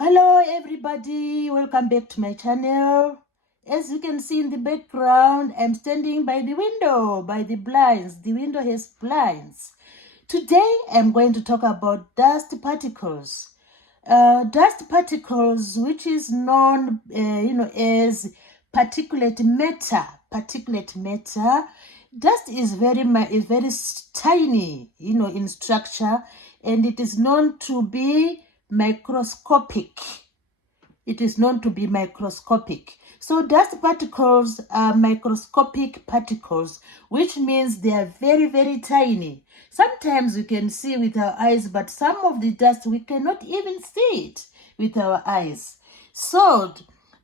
Hello everybody, welcome back to my channel. As you can see in the background, I'm standing by the window, by the blinds. The window has blinds. Today I'm going to talk about dust particles. Dust particles, which is known as particulate matter. Particulate matter. Dust is very tiny, in structure, and it is known to be microscopic. It is known to be microscopic. So dust particles are microscopic particles, which means they are very tiny. Sometimes we can see with our eyes, but some of the dust we cannot even see it with our eyes. So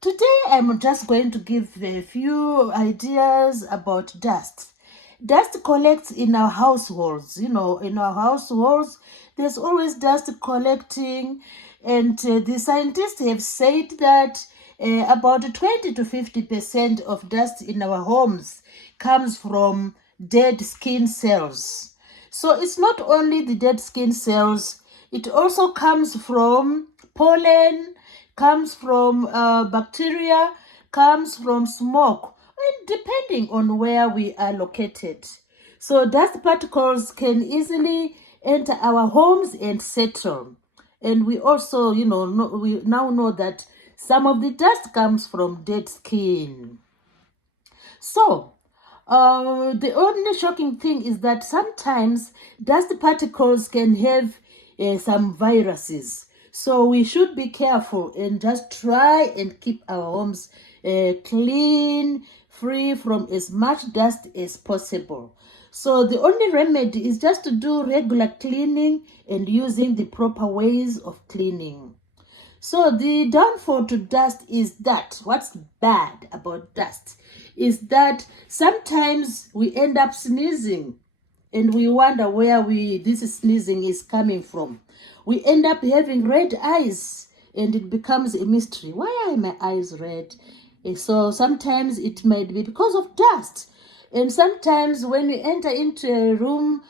today I'm just going to give a few ideas about dust. Dust collects in our households. In our households, there's always dust collecting, and the scientists have said that about 20 to 50% of dust in our homes comes from dead skin cells. So it's not only the dead skin cells, it also comes from pollen, comes from bacteria, comes from smoke, and depending on where we are located. So dust particles can easily enter our homes and settle. And we also, we now know that some of the dust comes from dead skin. So, the only shocking thing is that sometimes dust particles can have some viruses. So we should be careful and just try and keep our homes clean, free from as much dust as possible. So the only remedy is just to do regular cleaning and using the proper ways of cleaning. So the downfall to dust is that what's bad about dust is that sometimes we end up sneezing and we wonder where this sneezing is coming from. We end up having red eyes and it becomes a mystery. Why are my eyes red? So sometimes it might be because of dust. And sometimes when we enter into a room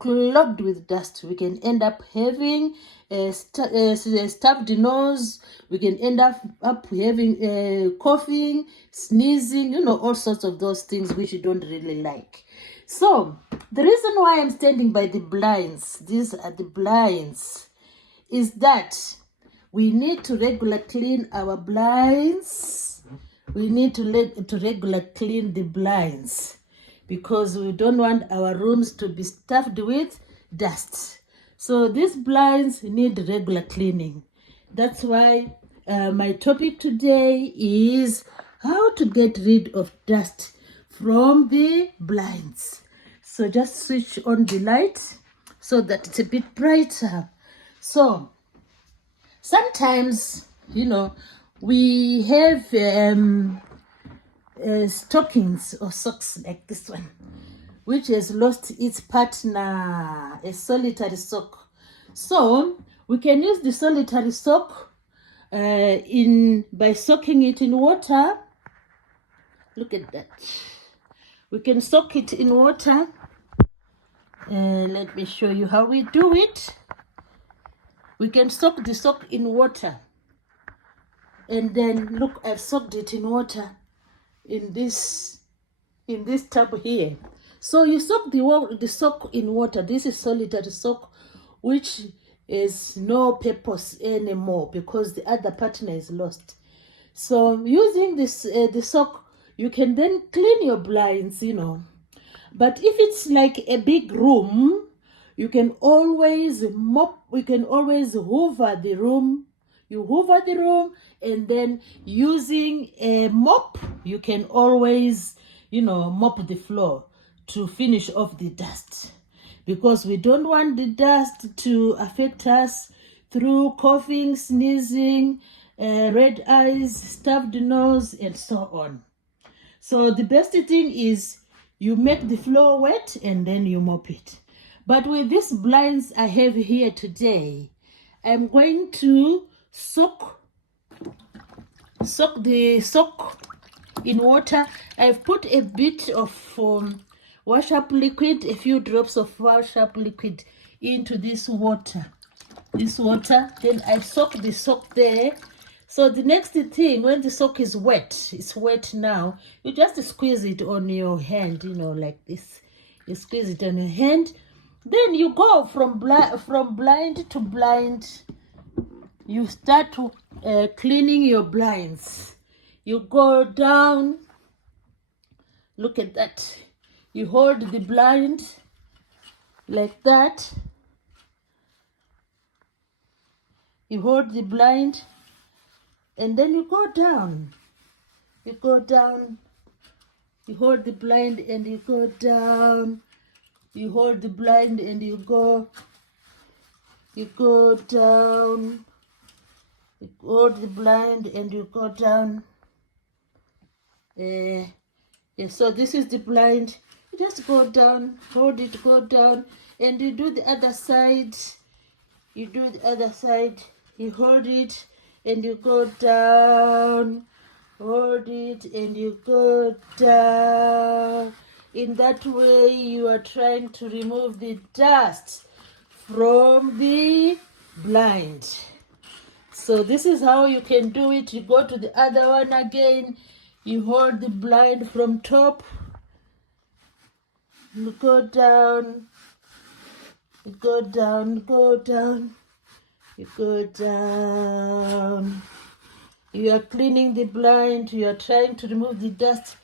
clogged with dust, we can end up having a stuffed nose. We can end up having coughing, sneezing, all sorts of those things which you don't really like. So the reason why I'm standing by the blinds, these are the blinds, is that we need to regularly clean our blinds. We need to regularly clean the blinds because we don't want our rooms to be stuffed with dust. So these blinds need regular cleaning. That's why my topic today is how to get rid of dust from the blinds. So just switch on the light so that it's a bit brighter. So sometimes, we have stockings or socks like this one, which has lost its partner, a solitary sock. So we can use the solitary sock by soaking it in water. Look at that. We can soak it in water. Let me show you how we do it. We can soak the sock in water. And then look, I've soaked it in water in this tub here. So you soak the sock in water. This is solitary sock, which is no purpose anymore because the other partner is lost. So using the sock, you can then clean your blinds, But if it's like a big room, you can always mop. We can always hoover the room. You hoover the room, and then using a mop, you can always, mop the floor to finish off the dust. Because we don't want the dust to affect us through coughing, sneezing, red eyes, stuffed nose, and so on. So the best thing is you make the floor wet and then you mop it. But with these blinds I have here today, I'm going to soak the sock in water. I've put a bit of wash up liquid, a few drops of wash up liquid into this water. this water. Then I soak the sock there. So the next thing, when the sock is wet, it's wet now, you just squeeze it on your hand, you know, like this. You squeeze it on your hand. Then you go from blind to blind. You start to cleaning your blinds. You go down. Look at that. You hold the blind like that. You hold the blind, and then you go down. You go down. You hold the blind and you go down. You hold the blind and you go down. You hold the blind and you go down. Yeah, so this is the blind. You just go down, hold it, go down, and you do the other side. You do the other side. You hold it and you go down. Hold it and you go down. In that way, you are trying to remove the dust from the blind. So this is how you can do it. You go to the other one again. You hold the blind from top. You go down. You go down, go down. You go down. You are cleaning the blind. You are trying to remove the dust.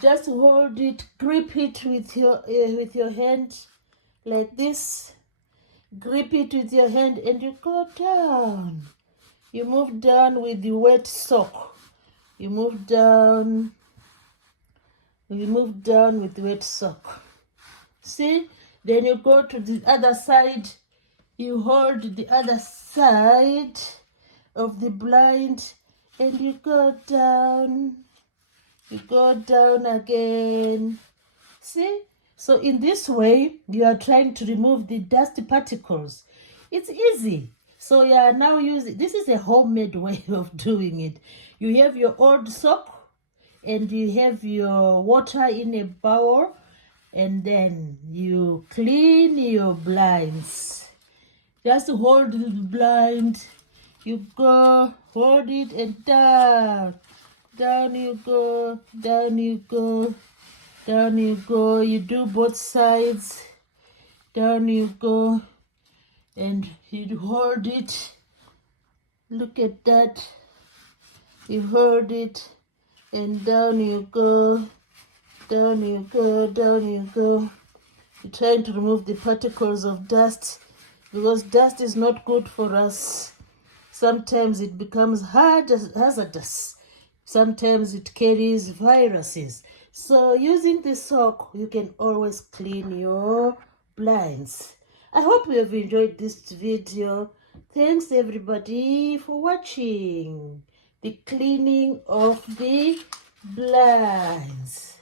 Just hold it, grip it with your hand like this. Grip it with your hand and you go down. You move down with the wet sock. You move down. You move down with the wet sock. See? Then you go to the other side. You hold the other side of the blind and you go down. You go down again. See? So in this way, you are trying to remove the dust particles. It's easy. So you are now using, this is a homemade way of doing it. You have your old sock and you have your water in a bowl, and then you clean your blinds. Just hold the blind. You go, hold it and down. Down you go, down you go, down you go. You do both sides. Down you go, and you hold it. Look at that. You hold it, and down you go, down you go, down you go. You're trying to remove the particles of dust, because dust is not good for us. Sometimes it becomes hazardous. Sometimes it carries viruses. So using the sock, you can always clean your blinds. I hope you have enjoyed this video. Thanks everybody for watching the cleaning of the blinds.